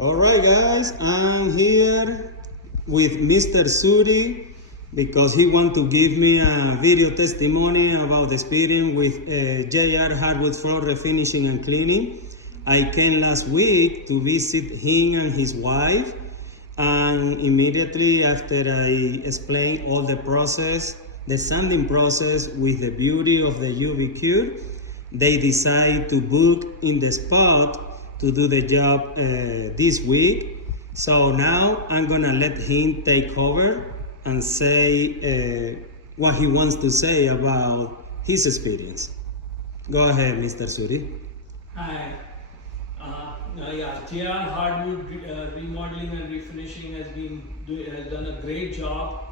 All right, guys, I'm here with Mr. Suri because he wants to give me a video testimony about the experience with JR Hardwood floor refinishing and cleaning. I came last week to visit him and his wife, and immediately after I explained all the process, the sanding process with the beauty of the UV cure, they decide to book in the spot to do the job this week. So now I'm gonna let him take over and say what he wants to say about his experience. Go ahead, Mr. Suri. Hi. JR Hardwood remodeling and refinishing has done a great job.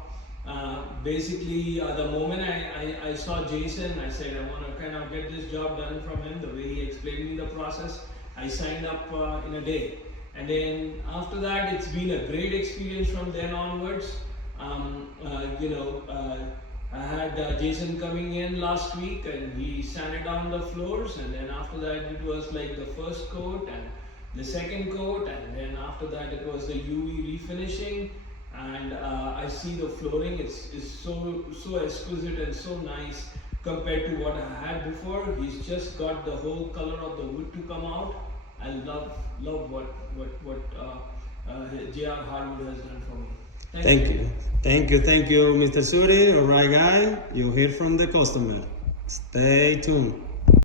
Basically, the moment I saw Jason, I said I want to kind of get this job done from him. The way he explained me the process, I signed up in a day. And then after that, it's been a great experience from then onwards. I had Jason coming in last week and he sanded down the floors, and then after that it was like the first coat and the second coat, and then after that it was the UV refinishing. And I see the flooring is so exquisite and so nice compared to what I had before. He's just got the whole color of the wood to come out. I love what JR Hardwood has done for me. Thank you, Mr. Suri. All right, guy, you hear from the customer. Stay tuned.